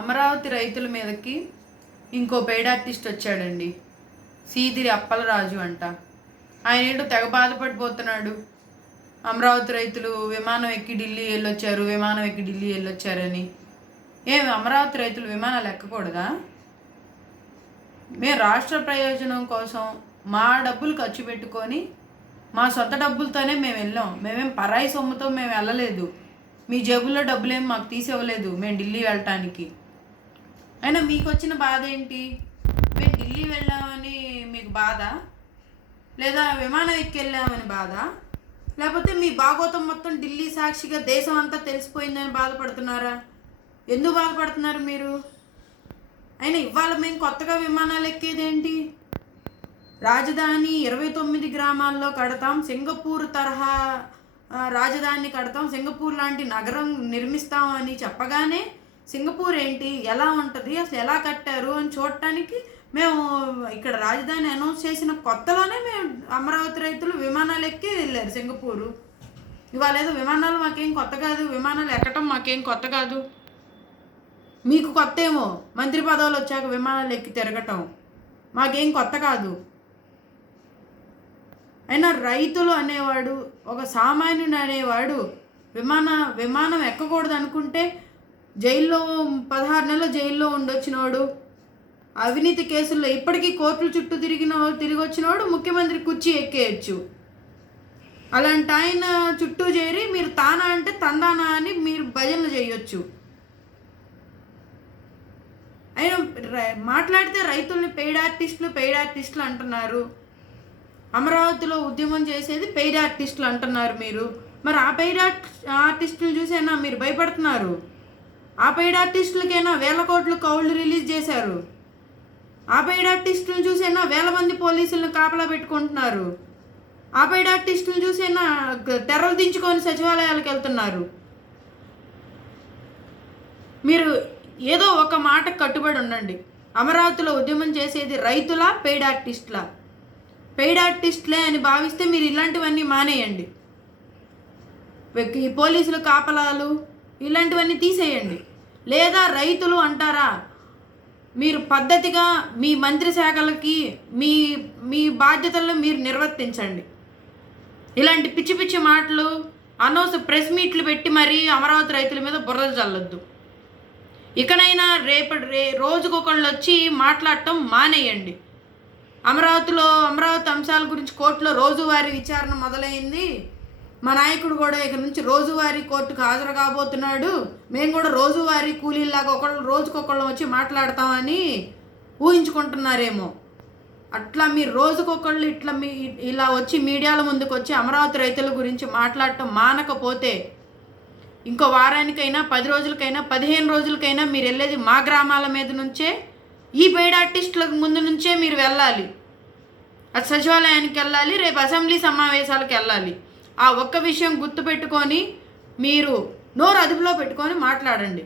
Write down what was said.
అమరావతి రైతుల మీదకి ఇంకో పెయిడ్ ఆర్టిస్ట్ వచ్చాడండి. సీదిరి అప్పలరాజు అంట. ఆయన ఏంటో తెగ బాధపడిపోతున్నాడు. అమరావతి రైతులు విమానం ఎక్కి ఢిల్లీ వెళ్ళొచ్చారు విమానం ఎక్కి ఢిల్లీ వెళ్ళొచ్చారని. ఏమి అమరావతి రైతులు విమానాలు ఎక్కకూడదా? మేము రాష్ట్ర ప్రయోజనం కోసం మా డబ్బులు ఖర్చు పెట్టుకొని మా సొంత డబ్బులతోనే మేము వెళ్ళాం. మేమేం పరాయి సొమ్ముతో మేము వెళ్ళలేదు. మీ జేబుల్లో డబ్బులేం మాకు తీసివ్వలేదు. మేము ఢిల్లీ వెళ్ళటానికి. అయినా మీకు వచ్చిన బాధ ఏంటి? మేము ఢిల్లీ వెళ్ళామని మీకు బాధ? లేదా విమానం ఎక్కి వెళ్ళామని బాధ? లేకపోతే మీ భాగోతం మొత్తం ఢిల్లీ సాక్షిగా దేశం అంతా తెలిసిపోయిందని బాధపడుతున్నారా? ఎందుకు బాధపడుతున్నారు మీరు? అయినా ఇవాళ మేము కొత్తగా విమానాలు ఎక్కేదేంటి? రాజధాని ఇరవై తొమ్మిది గ్రామాల్లో కడతాం సింగపూర్ తరహా రాజధాని కడతాం సింగపూర్ లాంటి నగరం నిర్మిస్తాం అని చెప్పగానే సింగపూర్ ఏంటి? ఎలా ఉంటుంది? అసలు ఎలా కట్టారు? అని చూడటానికి మేము ఇక్కడ రాజధాని అనౌన్స్ చేసిన కొత్తలోనే మేము అమరావతి రైతులు విమానాలు ఎక్కి వెళ్ళారు సింగపూరు. ఇవాళ ఏదో విమానాలు మాకేం కొత్త కాదు విమానాలు ఎక్కటం మాకేం కొత్త కాదు. మీకు కొత్త ఏమో మంత్రి పదవులు వచ్చాక విమానాలు ఎక్కి తిరగటం మాకేం కొత్త కాదు. అయినా రైతులు అనేవాడు ఒక సామాన్యుడు అనేవాడు విమాన విమానం ఎక్కకూడదు అనుకుంటే జైల్లో పదహారు నెలలు జైల్లో ఉండొచ్చినోడు. అవినీతి కేసుల్లో ఇప్పటికీ కోర్టుల చుట్టూ తిరిగిన తిరిగి వచ్చినోడు ముఖ్యమంత్రి కుర్చీ ఎక్కేయచ్చు. అలాంటి ఆయన చుట్టూ చేరి మీరు తానా అంటే తందానా అని మీరు భజనలు చేయొచ్చు. అయినా మాట్లాడితే రైతుల్ని పెయిడ్ ఆర్టిస్టులు పెయిడ్ ఆర్టిస్టులు అంటున్నారు. అమరావతిలో ఉద్యమం చేసేది పెయిడ్ ఆర్టిస్టులు అంటున్నారు మీరు. మరి ఆ పెయిడ్ ఆర్టిస్టులు చూసేనా మీరు భయపడుతున్నారు? ఆ పెయిడ్ ఆర్టిస్టులకైనా వేల కోట్లు కౌళ్ళు రిలీజ్ చేశారు. ఆ పెయిడ్ ఆర్టిస్టులను చూసైనా వేల మంది పోలీసులను కాపలా పెట్టుకుంటున్నారు. ఆ పెయిడ్ ఆర్టిస్టులను చూసైనా తెరలు దించుకొని సచివాలయాలకు వెళ్తున్నారు. మీరు ఏదో ఒక మాట కట్టుబడి ఉండండి. అమరావతిలో ఉద్యమం చేసేది రైతుల పెయిడ్ ఆర్టిస్టులా పెయిడ్ ఆర్టిస్ట్లే అని భావిస్తే మీరు ఇలాంటివన్నీ మానేయండి. ఈ పోలీసులు కాపలాలు ఇలాంటివన్నీ తీసేయండి. లేదా రైతులు అంటారా? మీరు పద్ధతిగా మీ మంత్రి శాఖలకి మీ మీ బాధ్యతలను మీరు నిర్వర్తించండి. ఇలాంటి పిచ్చి పిచ్చి మాటలు అనవసర ప్రెస్ మీట్లు పెట్టి మరీ అమరావతి రైతుల మీద బురద చల్లొద్దు. ఇకనైనా రేపటి రే రోజుకొకళ్ళు వచ్చి మాట్లాడటం మానేయండి. అమరావతిలో అమరావతి అంశాల గురించి కోర్టులో రోజువారీ విచారణ మొదలైంది. మా నాయకుడు కూడా ఇక నుంచి రోజువారీ కోర్టుకు హాజరు కాబోతున్నాడు. మేము కూడా రోజువారీ కూలీలాగా ఒకళ్ళు రోజుకొకళ్ళు వచ్చి మాట్లాడతామని ఊహించుకుంటున్నారేమో. అట్లా మీరు రోజుకొకళ్ళు ఇట్లా మీ ఇలా వచ్చి మీడియాల ముందుకు వచ్చి అమరావతి రైతుల గురించి మాట్లాడటం మానకపోతే ఇంకో వారానికైనా పది రోజులకైనా పదిహేను రోజులకైనా మీరు వెళ్ళేది మా గ్రామాల మీద నుంచే ఈ పెయిడ్ ఆర్టిస్టుల ముందు నుంచే మీరు వెళ్ళాలి. అది సచివాలయానికి వెళ్ళాలి రేపు అసెంబ్లీ సమావేశాలకు వెళ్ళాలి. ఆ ఒక్క విషయం గుర్తుపెట్టుకొని మీరు నోరు అదుపులో పెట్టుకొని మాట్లాడండి.